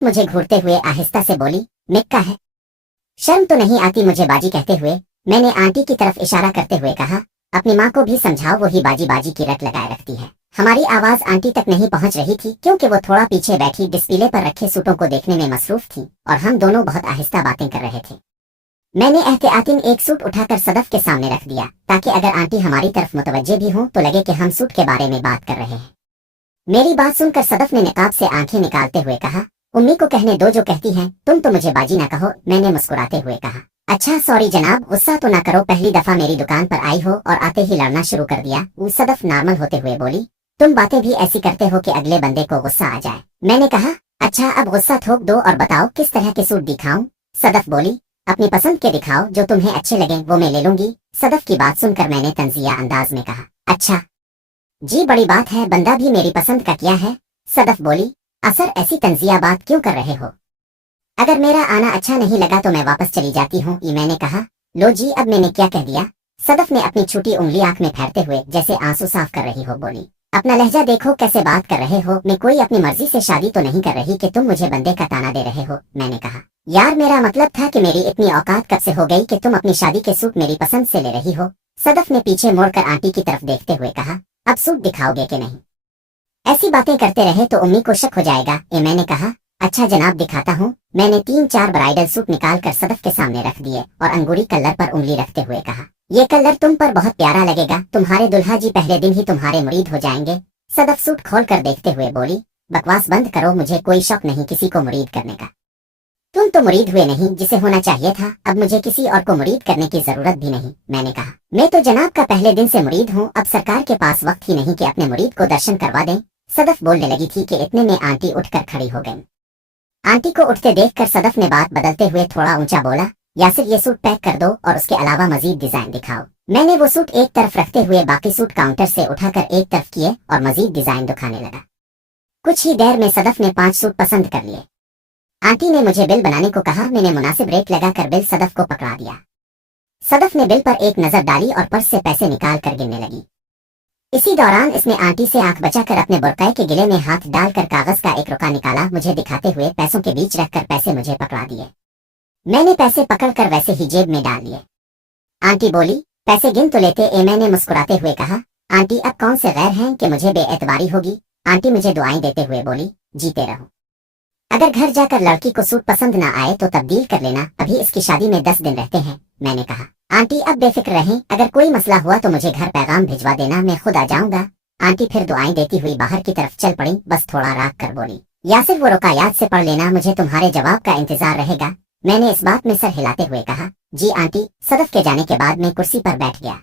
मुझे घूरते हुए आहिस्ता से बोली, मिक्का है। शर्म तो नहीं आती मुझे बाजी कहते हुए? मैंने आंटी की तरफ इशारा करते हुए कहा, अपनी माँ को भी समझाओ, वो ही बाजी बाजी की रट लगाए रखती है। हमारी आवाज आंटी तक नहीं पहुंच रही थी क्योंकि वो थोड़ा पीछे बैठी डिस्प्ले पर रखे सूटों को देखने में मसरूफ थी और हम दोनों बहुत आहिस्ता बातें कर रहे थे। मैंने एहतियातन एक सूट उठाकर सदफ के सामने रख दिया ताकि अगर आंटी हमारी तरफ मुतवज्जे भी हों तो लगे कि हम सूट के बारे में बात कर रहे हैं। मेरी बात सुनकर सदफ ने निकाब से आंखें निकालते हुए कहा, उम्मी को कहने दो जो कहती हैं, तुम तो मुझे बाजी ना कहो। मैंने मुस्कुराते हुए कहा, अच्छा सॉरी जनाब, गुस्सा तो ना करो, पहली दफा मेरी दुकान पर आई हो और आते ही लड़ना शुरू कर दिया। सदफ नॉर्मल होते हुए बोली, तुम बातें भी ऐसी करते हो कि अगले बंदे को गुस्सा आ जाए। मैंने कहा, अच्छा अब गुस्सा थोक दो और बताओ किस तरह के सूट दिखाऊं। सदफ बोली, अपनी पसंद के दिखाओ, जो तुम्हें अच्छे लगे वो मैं ले लूंगी। सदफ की बात सुनकर मैंने तंजिया अंदाज में कहा, अच्छा जी, बड़ी बात है, बंदा भी मेरी पसंद का किया है। सदफ बोली, असर ऐसी तंजिया बात क्यों कर रहे हो? अगर मेरा आना अच्छा नहीं लगा तो मैं वापस चली जाती हूँ। मैंने कहा, लो जी, अब मैंने क्या कह दिया? सदफ ने अपनी छोटी उंगली आंख में फेरते हुए जैसे आंसू साफ कर रही हो बोली, अपना लहजा देखो कैसे बात कर रहे हो। मैं कोई अपनी मर्जी से शादी तो नहीं कर रही कि तुम मुझे बंदे का ताना दे रहे हो। मैंने कहा, यार मेरा मतलब था कि मेरी इतनी औकात कब से हो गई कि तुम अपनी शादी के सूट मेरी पसंद से ले रही हो। सदफ ने पीछे मुड़कर आंटी की तरफ देखते हुए कहा, अब सूट दिखाओगे कि नहीं? ऐसी बातें करते रहे तो उम्मी को शक हो जाएगा। मैंने कहा, अच्छा जनाब दिखाता हूँ। मैंने 3-4 ब्राइडल सूट निकाल कर सदफ के सामने रख दिए और अंगूरी कलर पर उंगली रखते हुए कहा, ये कलर तुम पर बहुत प्यारा लगेगा, तुम्हारे दुल्हा जी पहले दिन ही तुम्हारे मुरीद हो जाएंगे। सदफ सूट खोल कर देखते हुए बोली, बकवास बंद करो, मुझे कोई शौक नहीं किसी को मुरीद करने का। तुम तो मुरीद हुए नहीं जिसे होना चाहिए था, अब मुझे किसी और को मुरीद करने की जरूरत भी नहीं। मैंने कहा, मैं तो जनाब का पहले दिन से मुरीद हूँ, अब सरकार के पास वक्त ही नहीं कि अपने मुरीद को दर्शन करवा दें। सदफ बोलने लगी थी कि इतने में आंटी उठकर खड़ी हो गई। आंटी को उठते देखकर सदफ ने बात बदलते हुए थोड़ा ऊंचा बोला, यासिर ये सूट पैक कर दो और उसके अलावा मजीद डिजाइन दिखाओ। मैंने वो सूट एक तरफ रखते हुए बाकी सूट काउंटर से उठाकर एक तरफ किए और मजीद डिजाइन दिखाने लगा। कुछ ही देर में सदफ ने 5 सूट पसंद कर लिए। आंटी ने मुझे बिल बनाने को कहा, मैंने मुनासिब रेट लगाकर बिल सदफ को पकड़ा दिया। सदफ ने बिल पर एक नजर डाली और पर्स से पैसे निकाल कर गिनने लगी। इसी दौरान इसने आंटी से आंख बचाकर अपने बुरकाए के गिले में हाथ डालकर कागज का एक रुका निकाला, मुझे दिखाते हुए पैसों के बीच रखकर पैसे मुझे पकड़ा दिए। मैंने पैसे पकड़कर वैसे ही जेब में डाल लिए। आंटी बोली, पैसे गिन तो लेते। मैंने मुस्कुराते हुए कहा, आंटी अब कौन से गैर हैं कि मुझे बेएतबारी होगी। आंटी मुझे दुआएं देते हुए बोली, जीते रहो। अगर घर जाकर लड़की को सूट पसंद ना आए तो तब्दील कर लेना, अभी इसकी शादी में 10 दिन रहते हैं। मैंने कहा, आंटी अब बेफिक्र रहें, अगर कोई मसला हुआ तो मुझे घर पैगाम भिजवा देना, मैं खुद आ जाऊंगा। आंटी फिर दुआएं देती हुई बाहर की तरफ चल पड़ी। बस थोड़ा राग कर बोली, यासिर वो रुका याद से पढ़ लेना, मुझे तुम्हारे जवाब का इंतजार रहेगा। मैंने इस बात में सर हिलाते हुए कहा, जी आंटी। सदफ के जाने के बाद मैं कुर्सी पर बैठ गया।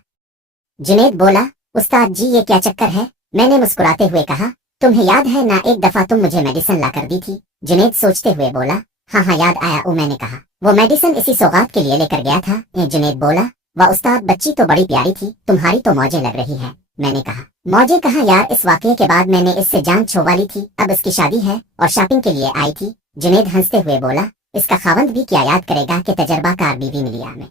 जुनेद बोला, उस्ताद जी ये क्या चक्कर है? मैंने मुस्कुराते हुए कहा, तुम्हें याद है ना एक दफा तुम मुझे मेडिसिन ला कर दी थी? जुनेद सोचते हुए बोला, हाँ हाँ याद आया। मैंने कहा, वो मेडिसिन इसी सौगात के लिए लेकर गया था। जुनेद बोला, वाह उस्ताद, बच्ची तो बड़ी प्यारी थी, तुम्हारी तो मौजें लग रही है। मैंने कहा, मौजें कहाँ यार, इस वाकये के बाद मैंने इससे जान छुड़वा ली थी, अब इसकी शादी है और शॉपिंग के लिए आई थी। जुनेद हंसते हुए बोला, इसका खावंद भी क्या याद करेगा कि तजर्बाकार बीवी मिली हमें।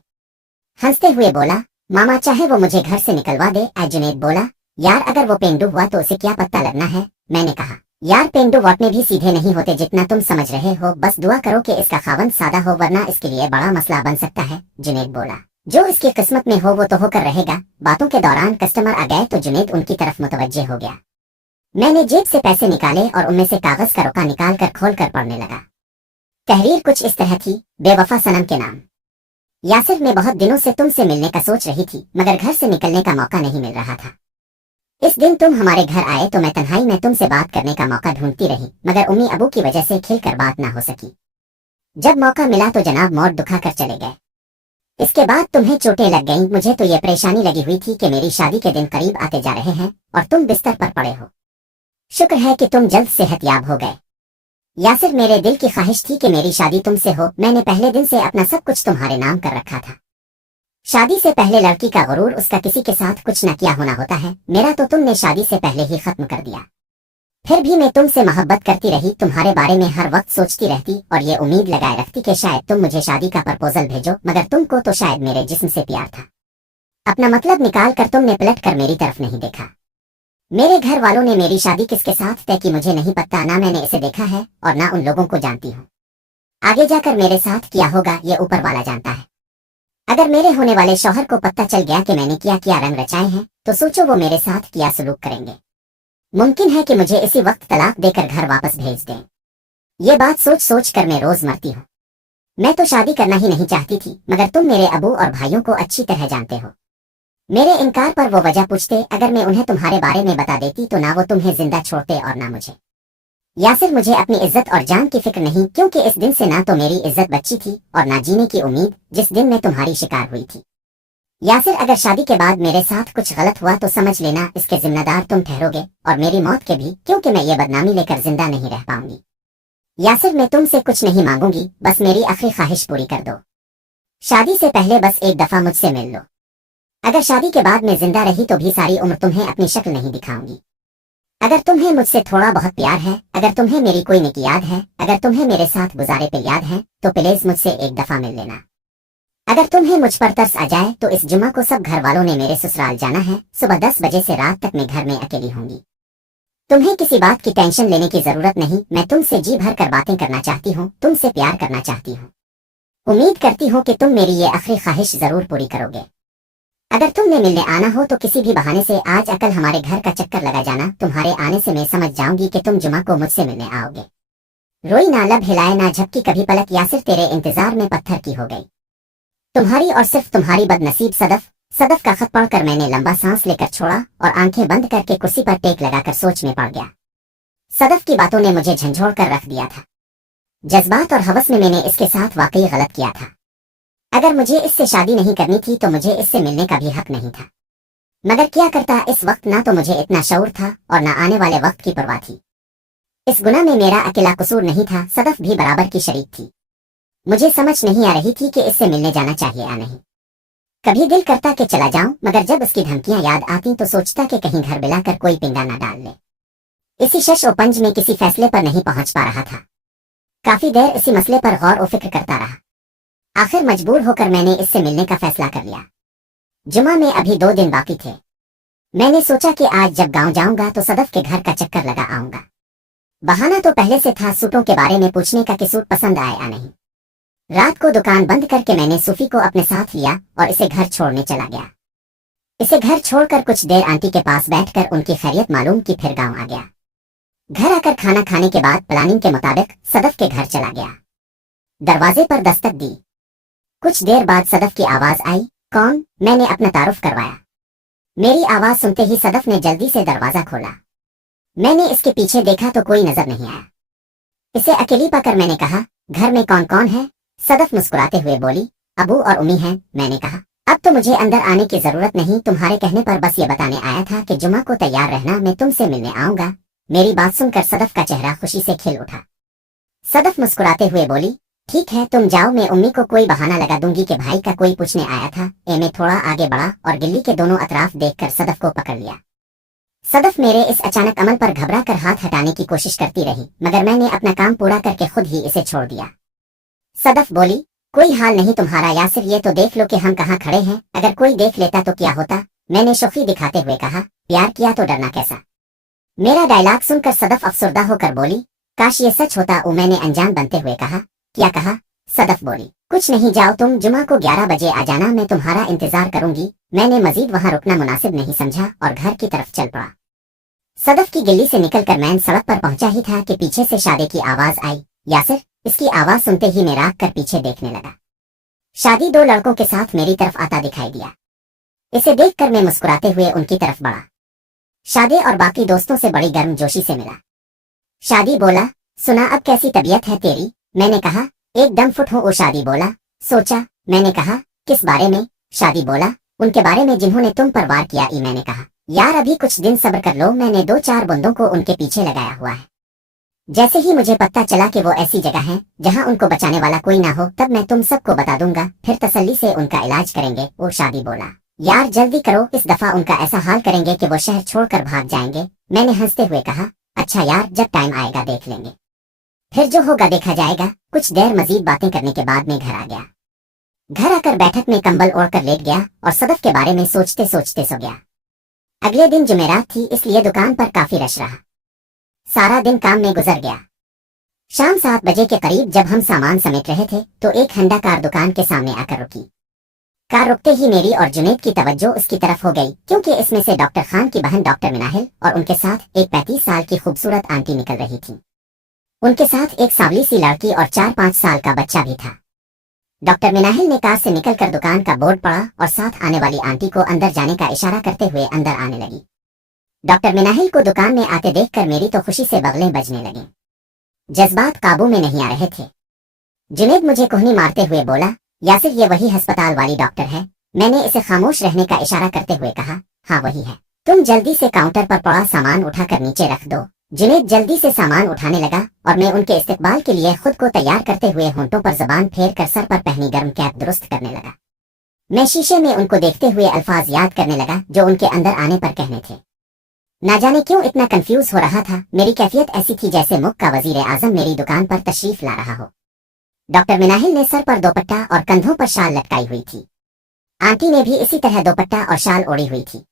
हंसते हुए बोला, मामा चाहे वो मुझे घर से निकलवा दे। जुनेद बोला, यार अगर वो पेंडू हुआ तो उसे क्या पता लगना है। मैंने कहा, यार पेंडू वोट में भी सीधे नहीं होते जितना तुम समझ रहे हो, बस दुआ करो कि इसका खावंद सादा हो वरना इसके लिए बड़ा मसला बन सकता है। जुनेद बोला, जो इसकी किस्मत में हो वो तो होकर रहेगा। बातों के दौरान कस्टमर आ गए तो जुनेद उनकी तरफ मुतवज्जे हो गया। मैंने जेब से पैसे निकाले और उनमें से कागज का रुका निकाल कर खोल कर पढ़ने लगा। तहरीर कुछ इस तरह थी, बेवफा सनम के नाम। यासिर, मैं बहुत दिनों से तुमसे मिलने का सोच रही थी मगर घर से निकलने का मौका नहीं मिल रहा था। इस दिन तुम हमारे घर आए तो मैं तन्हाई में तुमसे बात करने का मौका ढूंढती रही मगर उम्मी अबू की वजह से खिलकर बात ना हो सकी। जब मौका मिला तो जनाब मौत दुखा कर चले गए। इसके बाद तुम्हें चोटें लग गईं। मुझे तो ये परेशानी लगी हुई थी कि मेरी शादी के दिन करीब आते जा रहे हैं और तुम बिस्तर पर पड़े हो। शुक्र है कि तुम जल्द सेहतयाब हो गए। यासिर, मेरे दिल की ख्वाहिश थी कि मेरी शादी तुमसे हो। मैंने पहले दिन से अपना सब कुछ तुम्हारे नाम कर रखा था। शादी से पहले लड़की का गुरूर उसका किसी के साथ कुछ न किया होना होता है। मेरा तो तुमने शादी से पहले ही खत्म कर दिया। फिर भी मैं तुमसे मोहब्बत करती रही, तुम्हारे बारे में हर वक्त सोचती रहती और ये उम्मीद लगाए रखती कि शायद तुम मुझे शादी का प्रपोजल भेजो, मगर तुमको तो शायद मेरे जिस्म से प्यार था। अपना मतलब निकाल कर तुमने पलट कर मेरी तरफ नहीं देखा। मेरे घर वालों ने मेरी शादी किसके साथ तय की मुझे नहीं पता, ना मैंने इसे देखा है और ना उन लोगों को जानती हूँ। आगे जाकर मेरे साथ क्या होगा ये ऊपर वाला जानता है। अगर मेरे होने वाले शौहर को पता चल गया कि मैंने क्या क्या रंग रचाए हैं तो सोचो वो मेरे साथ क्या सलूक करेंगे। मुमकिन है कि मुझे इसी वक्त तलाक देकर घर वापस भेज दें। ये बात सोच सोच कर मैं रोज मरती हूँ। मैं तो शादी करना ही नहीं चाहती थी, मगर तुम मेरे अबू और भाइयों को अच्छी तरह जानते हो। मेरे इनकार पर वो वजह पूछते, अगर मैं उन्हें तुम्हारे बारे में बता देती तो ना वो तुम्हें जिंदा छोड़ते और ना मुझे। यासिर, मुझे अपनी इज्जत और जान की फिक्र नहीं, क्योंकि इस दिन से ना तो मेरी इज्जत बची थी और ना जीने की उम्मीद जिस दिन मैं तुम्हारी शिकार हुई थी। यासिर, अगर शादी के बाद मेरे साथ कुछ गलत हुआ तो समझ लेना इसके जिम्मेदार तुम ठहरोगे और मेरी मौत के भी, क्योंकि मैं ये बदनामी लेकर जिंदा नहीं रह पाऊंगी। यासिर, मैं तुमसे कुछ नहीं मांगूंगी, बस मेरी आखिरी ख्वाहिश पूरी कर दो। शादी से पहले बस एक दफा मुझसे मिल लो। अगर शादी के बाद मैं जिंदा रही तो भी सारी उम्र तुम्हें अपनी शक्ल नहीं दिखाऊंगी। अगर तुम्हें मुझसे थोड़ा बहुत प्यार है, अगर तुम्हें मेरी कोई नेकी याद है, अगर तुम्हें मेरे साथ गुजारे पे याद है तो प्लीज मुझसे एक दफा मिल लेना। अगर तुम्हें मुझ पर तरस आ जाए तो इस जुम्मा को सब घर वालों ने मेरे ससुराल जाना है। सुबह 10 बजे से रात तक मैं घर में अकेली होंगी। तुम्हें किसी बात की टेंशन लेने की जरूरत नहीं। मैं तुमसे जी भर कर बातें करना चाहती हूँ, तुमसे प्यार करना चाहती हूँ। उम्मीद करती हूँ कि तुम मेरी ये आखिरी ख्वाहिश जरूर पूरी करोगे। अगर तुमने मिलने आना हो तो किसी भी बहाने से आज अकल हमारे घर का चक्कर लगा जाना। तुम्हारे आने से मैं समझ जाऊंगी कि तुम जुमा को मुझसे मिलने आओगे। रोई ना, लब हिलाए ना, झपकी कभी पलक। यासिर, तेरे इंतजार में पत्थर की हो गई। तुम्हारी और सिर्फ तुम्हारी बदनसीब सदफ। सदफ का खत पढ़कर मैंने लंबा सांस लेकर छोड़ा और आंखें बंद करके कुर्सी पर टेक लगाकर सोच में पड़ गया। सदफ की बातों ने मुझे झंझोड़ कर रख दिया था। जज्बात और हवस में मैंने इसके साथ वाकई गलत किया था। अगर मुझे इससे शादी नहीं करनी थी तो मुझे इससे मिलने का भी हक नहीं था। मगर क्या करता इस वक्त, ना तो मुझे इतना शऊर था और ना आने वाले वक्त की परवाह थी। इस गुनाह में मेरा अकेला कसूर नहीं था, सदफ भी बराबर की शरीक थी। मुझे समझ नहीं आ रही थी कि इससे मिलने जाना चाहिए या नहीं। कभी दिल करता कि चला जाऊं, मगर जब उसकी धमकियां याद आती तो सोचता कि कहीं घर बिलाकर कोई पिंगा ना डाल ले। इसी शश और पंज में किसी फैसले पर नहीं पहुंच पा रहा था। काफी देर इसी मसले पर गौर और फिक्र करता रहा। आखिर मजबूर होकर मैंने इससे मिलने का फैसला कर लिया। जुमा में अभी 2 दिन बाकी थे। मैंने सोचा कि आज जब गांव जाऊंगा तो सदफ के घर का चक्कर लगा आऊंगा। बहाना तो पहले से था सूटों के बारे में पूछने का कि सूट पसंद आए या नहीं। रात को दुकान बंद करके मैंने सूफी को अपने साथ लिया और इसे घर छोड़ने चला गया। इसे घर छोड़कर कुछ देर आंटी के पास बैठकर उनकी खैरियत मालूम की, फिर गांव आ गया। घर आकर खाना खाने के बाद प्लानिंग के मुताबिक सदफ के घर चला गया। दरवाजे पर दस्तक दी। कुछ देर बाद सदफ की आवाज आई। कौन? मैंने अपना तारुफ करवाया। मेरी आवाज सुनते ही सदफ ने जल्दी से दरवाजा खोला। मैंने इसके पीछे देखा तो कोई नजर नहीं आया। इसे अकेली पाकर मैंने कहा, घर में कौन कौन है? सदफ मुस्कुराते हुए बोली, अबू और उम्मी हैं। मैंने कहा, अब तो मुझे अंदर आने की जरूरत नहीं, तुम्हारे कहने पर बस ये बताने आया था कि जुमा को तैयार रहना, मैं तुमसे मिलने आऊंगा। मेरी बात सुनकर सदफ का चेहरा खुशी से खिल उठा। सदफ मुस्कुराते हुए बोली, ठीक है तुम जाओ, मैं उम्मी को कोई बहाना लगा दूंगी कि भाई का कोई पूछने आया था। मैं थोड़ा आगे बढ़ा और गिल्ली के दोनों अतराफ देखकर सदफ को पकड़ लिया। सदफ मेरे इस अचानक अमल पर घबरा कर हाथ हटाने की कोशिश करती रही, मगर मैंने अपना काम पूरा करके खुद ही इसे छोड़ दिया। सदफ बोली, कोई हाल नहीं तुम्हारा यासिर, ये तो देख लो कि हम कहाँ खड़े हैं। अगर कोई देख लेता तो क्या होता? मैंने शोखी दिखाते हुए कहा, प्यार किया तो डरना कैसा? मेरा डायलॉग सुनकर सदफ अफसरदा होकर बोली, काश ये सच होता। मैंने अनजान बनते हुए कहा, क्या कहा? सदफ बोली, कुछ नहीं, जाओ तुम जुमा को 11 बजे आ जाना, मैं तुम्हारा इंतजार करूंगी। मैंने मजीद वहां रुकना मुनासिब नहीं समझा और घर की तरफ चल पड़ा। सदफ की गिल्ली से निकलकर मैं सड़क पर पहुंचा ही था कि पीछे से शादी की आवाज आई। यासिर, इसकी आवाज सुनते ही मैं राग कर पीछे देखने लगा। शादी 2 लड़कों के साथ मेरी तरफ आता दिखाई दिया। इसे देखकर मैं मुस्कुराते हुए उनकी तरफ बढ़ा। शादी और बाकी दोस्तों से बड़ी गर्मजोशी से मिला। शादी बोला, सुना अब कैसी तबीयत है तेरी? मैंने कहा, एकदम फिट हूँ। शादी बोला, सोचा। मैंने कहा, किस बारे में? शादी बोला, उनके बारे में जिन्होंने तुम पर वार किया। मैंने कहा, यार अभी कुछ दिन सब्र कर लो, मैंने 2-4 बंदों को उनके पीछे लगाया हुआ है। जैसे ही मुझे पता चला कि वो ऐसी जगह है जहाँ उनको बचाने वाला कोई ना हो, तब मैं तुम सबको बता दूंगा, फिर तसल्ली से उनका इलाज करेंगे। वो शादी बोला, यार जल्दी करो, इस दफा उनका ऐसा हाल करेंगे कि वो शहर छोड़कर भाग जाएंगे। मैंने हंसते हुए कहा, अच्छा यार, जब टाइम आएगा देख लेंगे, फिर जो होगा देखा जाएगा। कुछ देर मजीद बातें करने के बाद मैं घर आ गया। घर आकर बैठक में कंबल ओढ़कर लेट गया और सदफ के बारे में सोचते सोचते सो गया। अगले दिन जुमेरात थी, इसलिए दुकान पर काफी रश रहा। सारा दिन काम में गुजर गया। शाम 7 बजे के करीब जब हम सामान समेट रहे थे तो एक हंडा कार दुकान के सामने आकर रुकी। कार रुकते ही मेरी और जुनैद की तवज्जो उसकी तरफ हो गई, क्योंकि इसमें से डॉक्टर खान की बहन डॉक्टर मिनाहिल और उनके साथ एक 35 साल की खूबसूरत आंटी निकल रही थी। उनके साथ एक सांवली सी लड़की और 4-5 साल का बच्चा भी था। डॉक्टर मिनाहिल ने कार से निकलकर दुकान का बोर्ड पढ़ा और साथ आने वाली आंटी को अंदर जाने का इशारा करते हुए अंदर आने लगी। डॉक्टर मिनाहिल को दुकान में आते देखकर मेरी तो खुशी से बगलें बजने लगी। जज्बात काबू में नहीं आ रहे थे। जुनैद मुझे कोहनी मारते हुए बोला, यासिर ये वही अस्पताल वाली डॉक्टर है। मैंने इसे खामोश रहने का इशारा करते हुए कहा, हाँ वही है। तुम जल्दी से काउंटर पर पड़ा सामान उठाकर नीचे रख दो। जुनैद जल्दी से सामान उठाने लगा और मैं उनके इस्तकबाल के लिए खुद को तैयार करते हुए होंठों पर जबान फेर कर सर पर पहनी गर्म कैप दुरुस्त करने लगा। मैं शीशे में उनको देखते हुए अल्फाज याद करने लगा जो उनके अंदर आने पर कहने थे। ना जाने क्यों इतना कंफ्यूज हो रहा था। मेरी कैफियत ऐसी थी जैसे मुल्क का वजीर आजम मेरी दुकान पर तशरीफ ला रहा हो। डॉक्टर मिनाहिल ने सर पर दोपट्टा और कंधों पर शाल लटकाई हुई थी। आंटी ने भी इसी तरह दोपट्टा और शाल ओढ़ी हुई थी।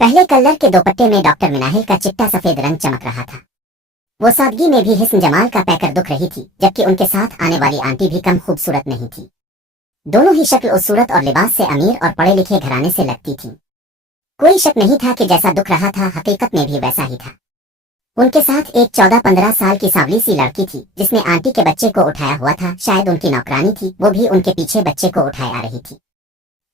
पहले कलर के दोपट्टे में डॉक्टर मिनाहिल का चिट्टा सफेद रंग चमक रहा था। वो सादगी में भी हिस्न जमाल का पैकर दुख रही थी, जबकि उनके साथ आने वाली आंटी भी कम खूबसूरत नहीं थी। दोनों ही शक्ल और सूरत और लिबास से अमीर और पढ़े लिखे घराने से लगती थी। कोई शक नहीं था कि जैसा दुख रहा था हकीकत में भी वैसा ही था। उनके साथ एक 14-15 साल की सांवली सी लड़की थी जिसने आंटी के बच्चे को उठाया हुआ था। शायद उनकी नौकरानी थी, वो भी उनके पीछे बच्चे को उठाए आ रही थी।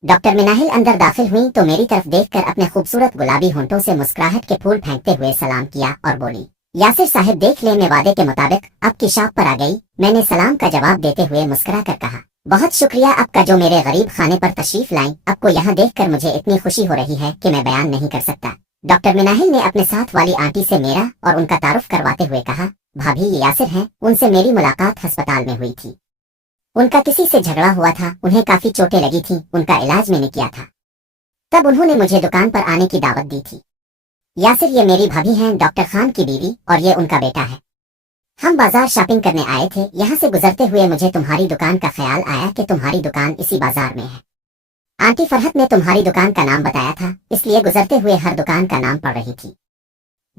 डॉक्टर मिनाहिल अंदर दाखिल हुई तो मेरी तरफ देखकर अपने खूबसूरत गुलाबी होंठों से मुस्कुराहट के फूल फेंकते हुए सलाम किया और बोली, यासिर साहब देख ले, मैं वादे के मुताबिक आपकी शॉप पर आ गई। मैंने सलाम का जवाब देते हुए मुस्कुरा कर कहा, बहुत शुक्रिया आपका जो मेरे गरीब खाने पर तशरीफ लाई। आपको यहाँ देखकर मुझे इतनी खुशी हो रही है कि मैं बयान नहीं कर सकता। डॉक्टर मिनाहिल ने अपने साथ वाली आंटी से मेरा और उनका तारुफ करवाते हुए कहा, भाभी ये यासिर हैं, उनसे मेरी मुलाकात अस्पताल में हुई थी। उनका किसी से झगड़ा हुआ था, उन्हें काफी चोटें लगी थी, उनका इलाज मैंने किया था। तब उन्होंने मुझे दुकान पर आने की दावत दी थी। यासिर ये मेरी भाभी हैं, डॉक्टर खान की बीवी, और ये उनका बेटा है। हम बाजार शॉपिंग करने आए थे। यहाँ से गुजरते हुए मुझे तुम्हारी दुकान का ख्याल आया कि तुम्हारी दुकान इसी बाजार में है। आंटी फरहत ने तुम्हारी दुकान का नाम बताया था, इसलिए गुजरते हुए हर दुकान का नाम पढ़ रही थी।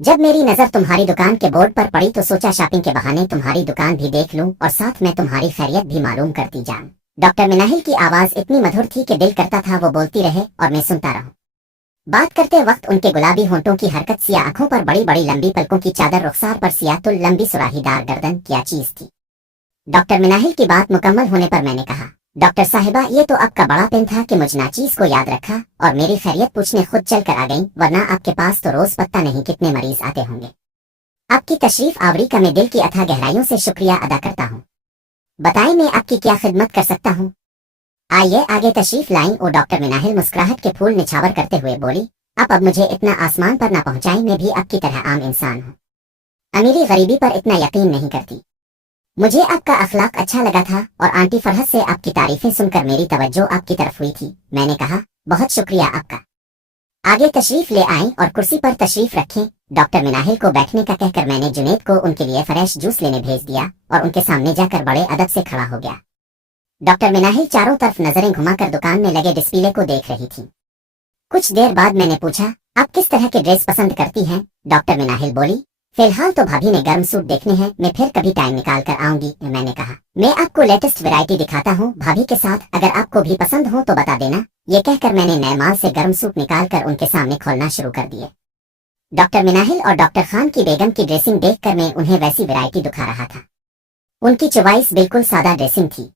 जब मेरी नजर तुम्हारी दुकान के बोर्ड पर पड़ी तो सोचा शॉपिंग के बहाने तुम्हारी दुकान भी देख लूं और साथ में तुम्हारी खैरियत भी मालूम करती जाऊं। डॉक्टर मिनाहिल की आवाज इतनी मधुर थी कि दिल करता था वो बोलती रहे और मैं सुनता रहूं। बात करते वक्त उनके गुलाबी होंठों की हरकत, सिया आंखों पर बड़ी बड़ी लंबी पलकों की चादर, रुखसार पर सियातुल लंबी सुराहीदार गर्दन, क्या चीज थी। डॉक्टर मिनाहिल की बात मुकम्मल होने पर मैंने कहा, डॉक्टर साहिबा ये तो आपका बड़ा पेन था कि मुझ नाचीज को याद रखा और मेरी खैरियत पूछने खुद चल कर आ गई, वरना आपके पास तो रोज पता नहीं कितने मरीज आते होंगे। आपकी तशरीफ आवरी का मैं दिल की अथाह गहराइयों से शुक्रिया अदा करता हूँ। बताएं मैं आपकी क्या खिदमत कर सकता हूँ। आइए आगे तशरीफ लाइन। और डॉक्टर मिनाहिल मुस्कुराहट के फूल निछावर करते हुए बोली, आप अब मुझे इतना आसमान पर ना पहुंचाएं, मैं भी आपकी तरह आम इंसान हूँ। अमीरी गरीबी पर इतना यकीन नहीं करती। मुझे आपका अखलाक अच्छा लगा था और आंटी फरहत से आपकी तारीफें सुनकर मेरी तवज्जो आपकी तरफ हुई थी। मैंने कहा, बहुत शुक्रिया आपका। आगे तशरीफ ले आएं और कुर्सी पर तशरीफ रखें। डॉक्टर मिनाहिल को बैठने का कहकर मैंने जुनैद को उनके लिए फ्रेश जूस लेने भेज दिया और उनके सामने जाकर बड़े अदब से खड़ा हो गया। डॉक्टर मिनाहिल चारों तरफ नजरें घुमाकर दुकान में लगे डिस्प्ले को देख रही थी। कुछ देर बाद मैंने पूछा, आप किस तरह के ड्रेस पसंद करती हैं? डॉक्टर मिनाहिल बोली, फिलहाल तो भाभी ने गर्म सूट देखने हैं, मैं फिर कभी टाइम निकाल कर आऊंगी। मैंने कहा, मैं आपको लेटेस्ट वैरायटी दिखाता हूँ भाभी के साथ, अगर आपको भी पसंद हो तो बता देना। ये कहकर मैंने नए माल से गर्म सूट निकाल कर उनके सामने खोलना शुरू कर दिए। डॉक्टर मिनाहिल और डॉक्टर खान की बेगम की ड्रेसिंग देखकर मैं उन्हें वैसी वैरायटी दिखा रहा था। उनकी चॉइस बिल्कुल सादा ड्रेसिंग थी।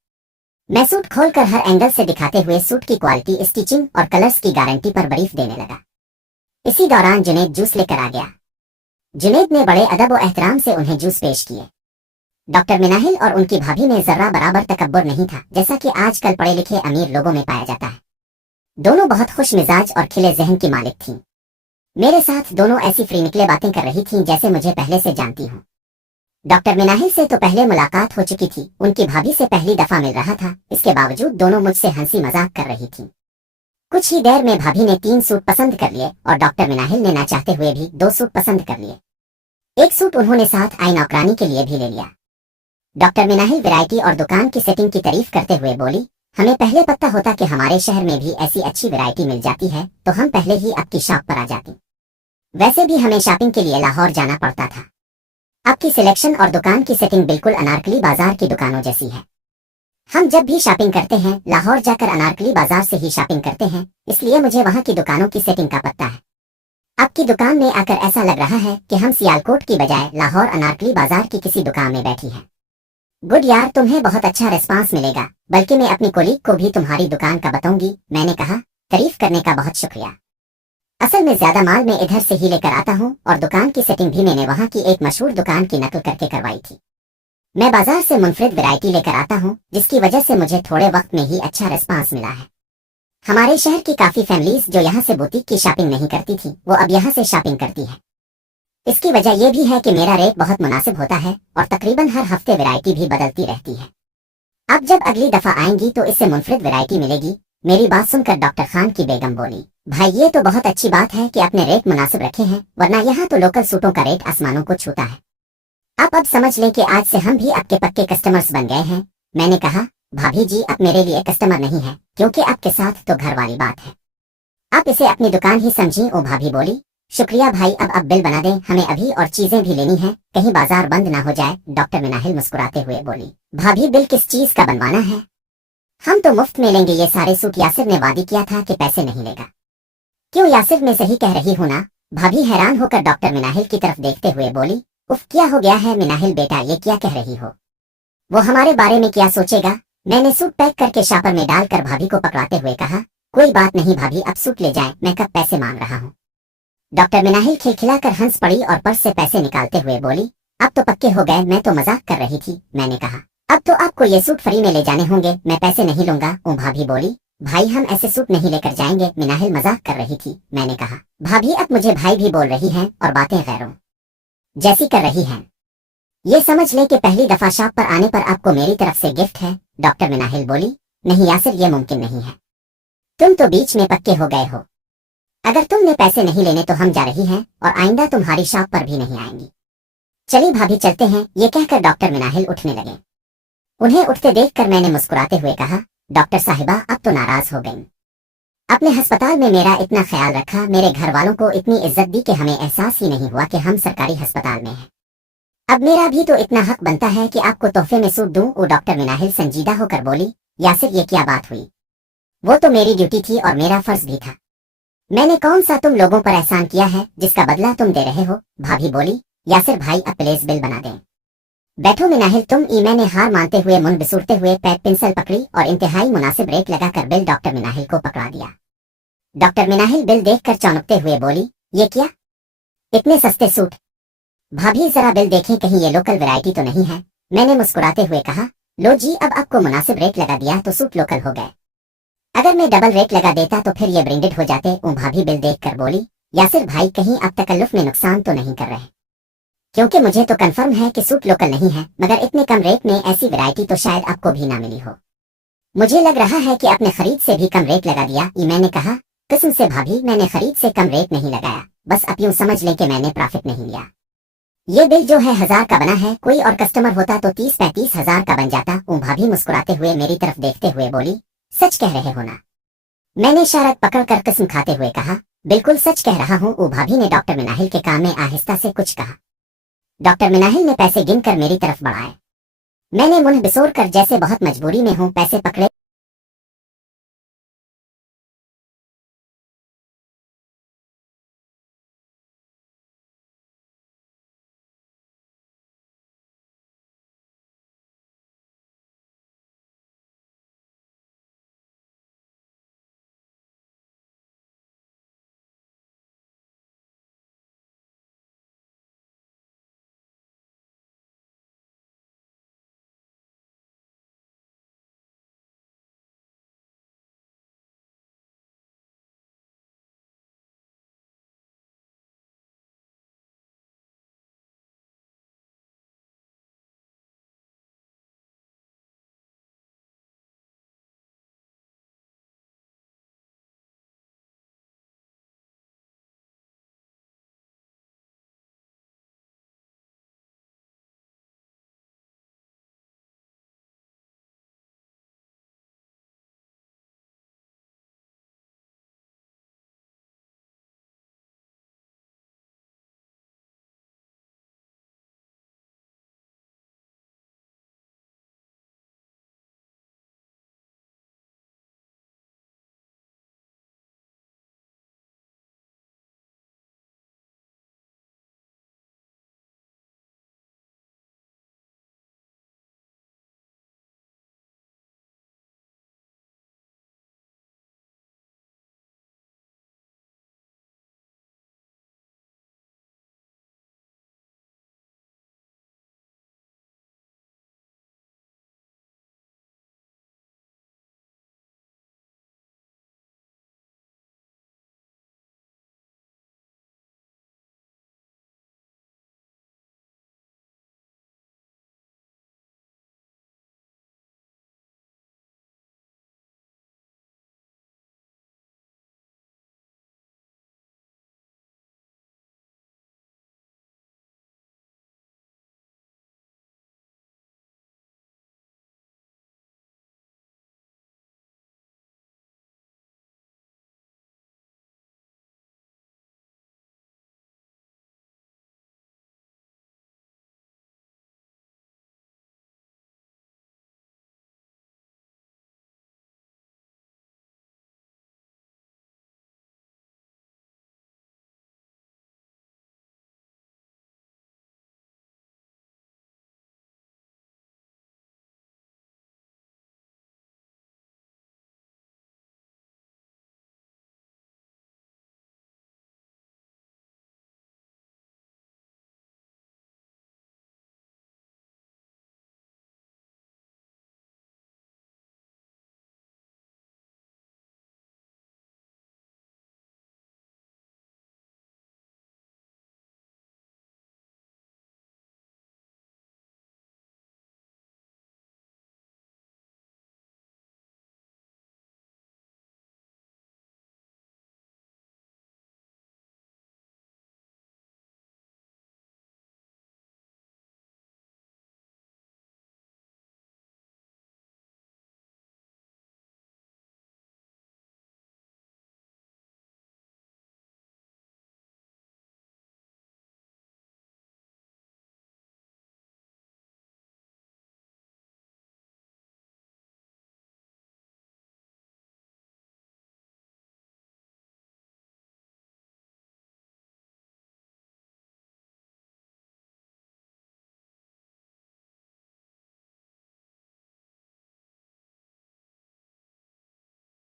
मैं सूट खोलकर हर एंगल से दिखाते हुए सूट की क्वालिटी, स्टिचिंग और कलर्स की गारंटी पर ब्रीफ देने लगा। इसी दौरान जुनैद जूस लेकर आ गया। जुनैद ने बड़े अदब और एहतराम से उन्हें जूस पेश किए। डॉक्टर मिनाहिल और उनकी भाभी में जर्रा बराबर तकब्बुर नहीं था, जैसा कि आजकल पढ़े लिखे अमीर लोगों में पाया जाता है। दोनों बहुत खुश मिजाज और खिले जहन की मालिक थीं। मेरे साथ दोनों ऐसी फ्री निकले बातें कर रही थीं जैसे मुझे पहले से जानती हूँ। डॉक्टर मिनाहिल से तो पहले मुलाकात हो चुकी थी, उनकी भाभी से पहली दफा मिल रहा था। इसके बावजूद दोनों मुझसे हंसी मजाक कर रही थीं। कुछ ही देर में भाभी ने 3 सूट पसंद कर लिए और डॉक्टर मिनाहिल ने ना चाहते हुए भी 2 सूट पसंद कर लिए। एक सूट उन्होंने साथ आई नौकरानी के लिए भी ले लिया। डॉक्टर मिनाहिल वैरायटी और दुकान की सेटिंग की तारीफ करते हुए बोली, हमें पहले पता होता कि हमारे शहर में भी ऐसी अच्छी वैरायटी मिल जाती है तो हम पहले ही आपकी शॉप पर आ जाते। वैसे भी हमें शॉपिंग के लिए लाहौर जाना पड़ता था। आपकी सिलेक्शन और दुकान की सेटिंग बिल्कुल अनारकली बाजार की दुकानों जैसी है। हम जब भी शॉपिंग करते हैं लाहौर जाकर अनारकली बाजार से ही शॉपिंग करते हैं, इसलिए मुझे वहाँ की दुकानों की सेटिंग का पता है। आपकी दुकान में आकर ऐसा लग रहा है कि हम सियालकोट की बजाय लाहौर अनारकली बाजार की किसी दुकान में बैठी हैं। गुड यार, तुम्हें बहुत अच्छा रिस्पांस मिलेगा, बल्कि मैं अपनी कोलीग को भी तुम्हारी दुकान का बताऊंगी। मैंने कहा, तारीफ करने का बहुत शुक्रिया। असल में ज्यादा माल मैं इधर से ही लेकर आता हूँ और दुकान की सेटिंग भी मैंने वहाँ की एक मशहूर दुकान की नकल करके करवाई थी। मैं बाजार से मुनफरिद वैरायटी लेकर आता हूँ, जिसकी वजह से मुझे थोड़े वक्त में ही अच्छा रिस्पांस मिला है। हमारे शहर की काफी फैमिलीज जो यहाँ से बुटीक की शॉपिंग नहीं करती थी वो अब यहाँ से शॉपिंग करती है। इसकी वजह यह भी है कि मेरा रेट बहुत मुनासिब होता है और तकरीबन हर हफ्ते वैरायटी भी बदलती रहती है। अब जब अगली दफा आएंगी तो इससे मुनफरिद वैरायटी मिलेगी। मेरी बात सुनकर डॉक्टर खान की बेगम बोली, भाई ये तो बहुत अच्छी बात है कि आपने रेट मुनासिब रखे हैं, वरना यहाँ तो लोकल सूटों का रेट आसमानों को छूता है। आप अब समझ लें कि आज से हम भी आपके पक्के कस्टमर्स बन गए हैं। मैंने कहा, भाभी जी आप मेरे लिए कस्टमर नहीं है, क्योंकि आपके साथ तो घर वाली बात है। आप इसे अपनी दुकान ही समझी। ओ भाभी बोली, शुक्रिया भाई, अब बिल बना दें, हमें अभी और चीजें भी लेनी है, कहीं बाजार बंद ना हो जाए। डॉक्टर मिनाहिल मुस्कुराते हुए बोली, भाभी बिल किस चीज का बनवाना है? हम तो मुफ्त में लेंगे ये सारे सूट। यासिर ने वादी किया था कि पैसे नहीं लेगा। क्यों यासिर, मैं सही कह रही हूँ ना? भाभी हैरान होकर डॉक्टर मिनाहिल की तरफ देखते हुए बोली, उफ क्या हो गया है मिनाहिल बेटा, ये क्या कह रही हो? वो हमारे बारे में क्या सोचेगा? मैंने सूट पैक करके शॉपर में डालकर भाभी को पकड़ाते हुए कहा, कोई बात नहीं भाभी, अब सूट ले जाएं, मैं कब पैसे मांग रहा हूँ। डॉक्टर मिनाहिल खिलखिलाकर हंस पड़ी और पर्स से पैसे निकालते हुए बोली, अब तो पक्के हो गए, मैं तो मजाक कर रही थी। मैंने कहा, अब तो आपको ये सूट फ्री में ले जाने होंगे, मैं पैसे नहीं लूंगा। ओ भाभी बोली, भाई हम ऐसे सूट नहीं लेकर जाएंगे, मिनाहिल मजाक कर रही थी। मैंने कहा, भाभी अब मुझे भाई भी बोल रही हैं और बातें गैरों जैसी कर रही हैं। ये समझ ले कि पहली दफा शॉप पर आने पर आपको मेरी तरफ से गिफ्ट है। डॉक्टर मिनाहिल बोली, नहीं यासिर ये मुमकिन नहीं है, तुम तो बीच में पक्के हो गए हो। अगर तुमने पैसे नहीं लेने तो हम जा रही हैं और आइंदा तुम्हारी शॉप पर भी नहीं आएंगी। चलिए भाभी चलते हैं। ये कहकर डॉक्टर मिनाहिल उठने लगे। उन्हें उठते देखकर मैंने मुस्कुराते हुए कहा, डॉक्टर साहिबा अब तो नाराज हो गई। अपने अस्पताल में मेरा इतना ख्याल रखा, मेरे घर वालों को इतनी इज्जत दी कि हमें एहसास ही नहीं हुआ कि हम सरकारी अस्पताल में हैं। अब मेरा भी तो इतना हक बनता है कि आपको तोहफे में सूट दूं। वो डॉक्टर मिनाहिल संजीदा होकर बोली, यासिर ये क्या बात हुई? वो तो मेरी ड्यूटी थी और मेरा फर्ज भी था। मैंने कौन सा तुम लोगों पर एहसान किया है जिसका बदला तुम दे रहे हो? भाभी बोली, यासिर भाई अब प्लीज बिल बना दें। बैठो मिनाहिल तुम। मैंने हार मानते हुए मुंह बिसूरते हुए पेंसिल पकड़ी और इंतहाई मुनासिब रेट लगाकर बिल डॉक्टर मिनाहिल को पकड़ा दिया। डॉक्टर मिनाहिल बिल देखकर चौंकते हुए बोली, ये क्या, इतने सस्ते सूट? भाभी जरा बिल देखें, कहीं ये लोकल वैरायटी तो नहीं है। मैंने मुस्कुराते हुए कहा, लो जी अब आपको मुनासिब रेट लगा दिया तो सूट लोकल हो गए। अगर मैं डबल रेट लगा देता तो फिर ये ब्रांडेड हो जाते। भाभी बिल देखकर बोली, यासिर भाई कहीं आप तकल्लुफ में नुकसान तो नहीं कर रहे? क्योंकि मुझे तो कंफर्म है कि सूट लोकल नहीं है, मगर इतने कम रेट में ऐसी वैरायटी तो शायद आपको भी ना मिली हो। मुझे लग रहा है कि आपने खरीद से भी कम रेट लगा दिया। मैंने कहा, कसम से भाभी मैंने खरीद से कम रेट नहीं लगाया, बस अब यूं समझ लें कि मैंने प्रॉफिट नहीं लिया। ये बिल जो है 1000 का बना है, कोई और कस्टमर होता तो 30-35 हजार का बन जाता। भाभी मुस्कुराते हुए मेरी तरफ देखते हुए बोली, सच कह रहे हो ना? मैंने इशारा पकड़कर कसम खाते हुए कहा, बिल्कुल सच कह रहा हूँ। भाभी ने डॉक्टर मिनाहिल के कान में आहिस्ता से कुछ कहा। डॉक्टर मिनाहिल ने पैसे गिनकर मेरी तरफ बढ़ाए। मैंने मुंह बिसोर कर जैसे बहुत मजबूरी में हूँ पैसे पकड़े